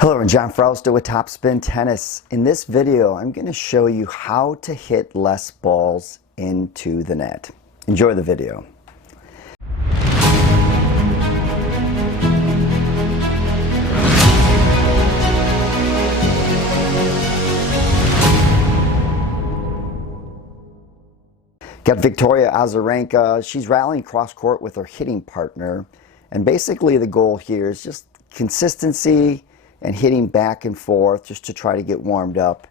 Hello, I'm John Frausto with Topspin Tennis. In this video, I'm going to show you how to hit less balls into the net. Enjoy the video. Got Victoria Azarenka. She's rallying cross court with her hitting partner. And basically the goal here is just consistency and hitting back and forth just to try to get warmed up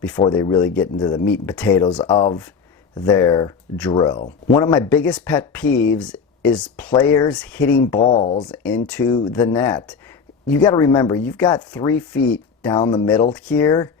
before they really get into the meat and potatoes of their drill. One of my biggest pet peeves is players hitting balls into the net. You got to remember, you've got 3 feet down the middle here.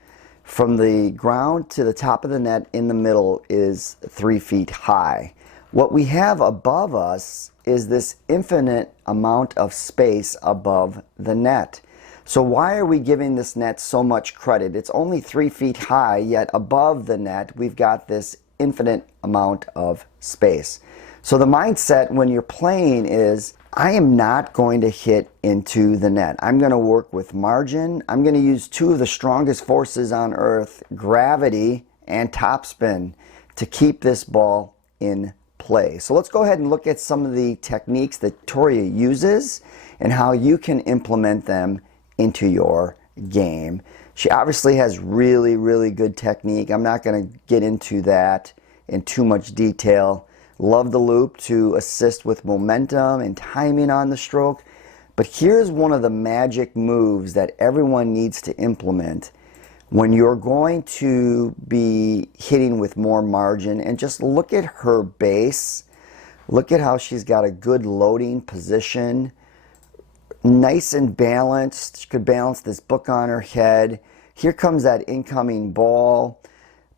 From the ground to the top of the net in the middle is 3 feet high. What we have above us is this infinite amount of space above the net. So why are we giving this net so much credit? It's only 3 feet high, yet above the net we've got this infinite amount of space. So the mindset when you're playing is, I am not going to hit into the net. I'm going to work with margin. I'm going to use 2 of the strongest forces on earth, gravity and topspin, to keep this ball in play. So let's go ahead and look at some of the techniques that Victoria uses and how you can implement them into your game. She obviously has really good technique. I'm not going to get into that in too much detail. Love the loop to assist with momentum and timing on the stroke. But here's one of the magic moves that everyone needs to implement when you're going to be hitting with more margin. And just look at her base. Look at how she's got a good loading position. Nice and balanced. She could balance this book on her head. Here comes that incoming ball.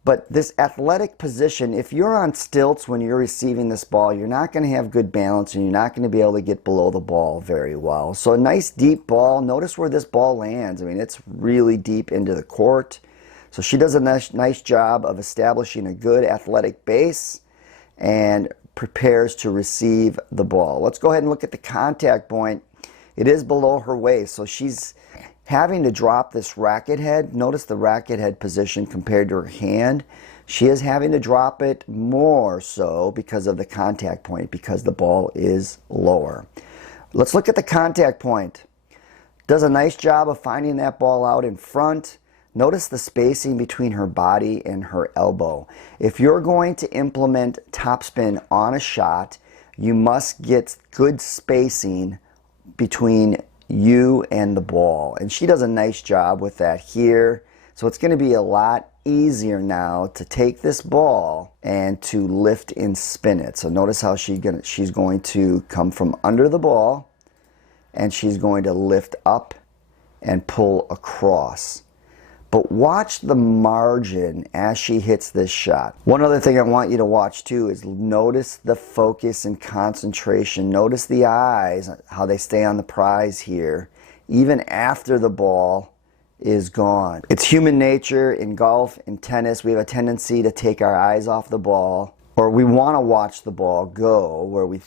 But this athletic position, if you're on stilts when you're receiving this ball, you're not going to have good balance and you're not going to be able to get below the ball very well. So a nice deep ball. Notice where this ball lands. I mean, it's really deep into the court. So she does a nice job of establishing a good athletic base and prepares to receive the ball. Let's go ahead and look at the contact point. It is below her waist, so she's having to drop this racket head. Notice the racket head position compared to her hand. She is having to drop it more so because of the contact point, because the ball is lower. Let's look at the contact point. Does a nice job of finding that ball out in front. Notice the spacing between her body and her elbow. If you're going to implement topspin on a shot, you must get good spacing between you and the ball, and she does a nice job with that here. So it's going to be a lot easier now to take this ball and to lift and spin it. So notice how she's going to come from under the ball and she's going to lift up and pull across. But watch the margin as she hits this shot. One other thing I want you to watch too is notice the focus and concentration. Notice the eyes, how they stay on the prize here, even after the ball is gone. It's human nature in golf, in tennis. We have a tendency to take our eyes off the ball, or we want to watch the ball go where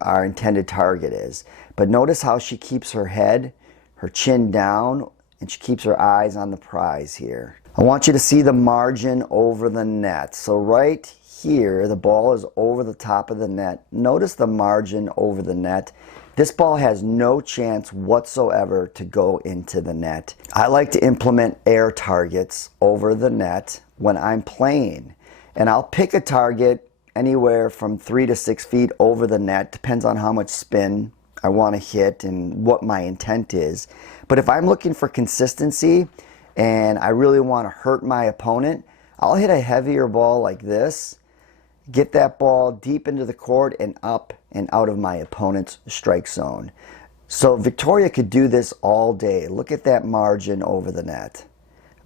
our intended target is. But notice how she keeps her head, her chin down, and she keeps her eyes on the prize here. I want you to see the margin over the net. So right here, the ball is over the top of the net. Notice the margin over the net. This ball has no chance whatsoever to go into the net. I like to implement air targets over the net when I'm playing. And I'll pick a target anywhere from 3 to 6 feet over the net. Depends on how much spin I want to hit and what my intent is. But if I'm looking for consistency and I really want to hurt my opponent, I'll hit a heavier ball like this, get that ball deep into the court and up and out of my opponent's strike zone. So Victoria could do this all day. Look at that margin over the net.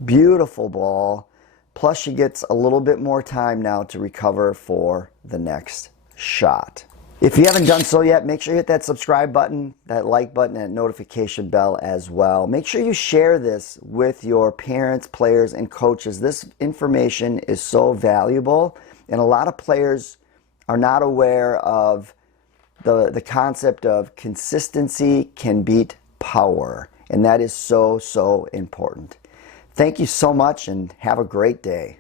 Beautiful ball. Plus she gets a little bit more time now to recover for the next shot. If you haven't done so yet, make sure you hit that subscribe button, that like button, and notification bell as well. Make sure you share this with your parents, players, and coaches. This information is so valuable, and a lot of players are not aware of the concept of consistency can beat power. And that is so, so important. Thank you so much and have a great day.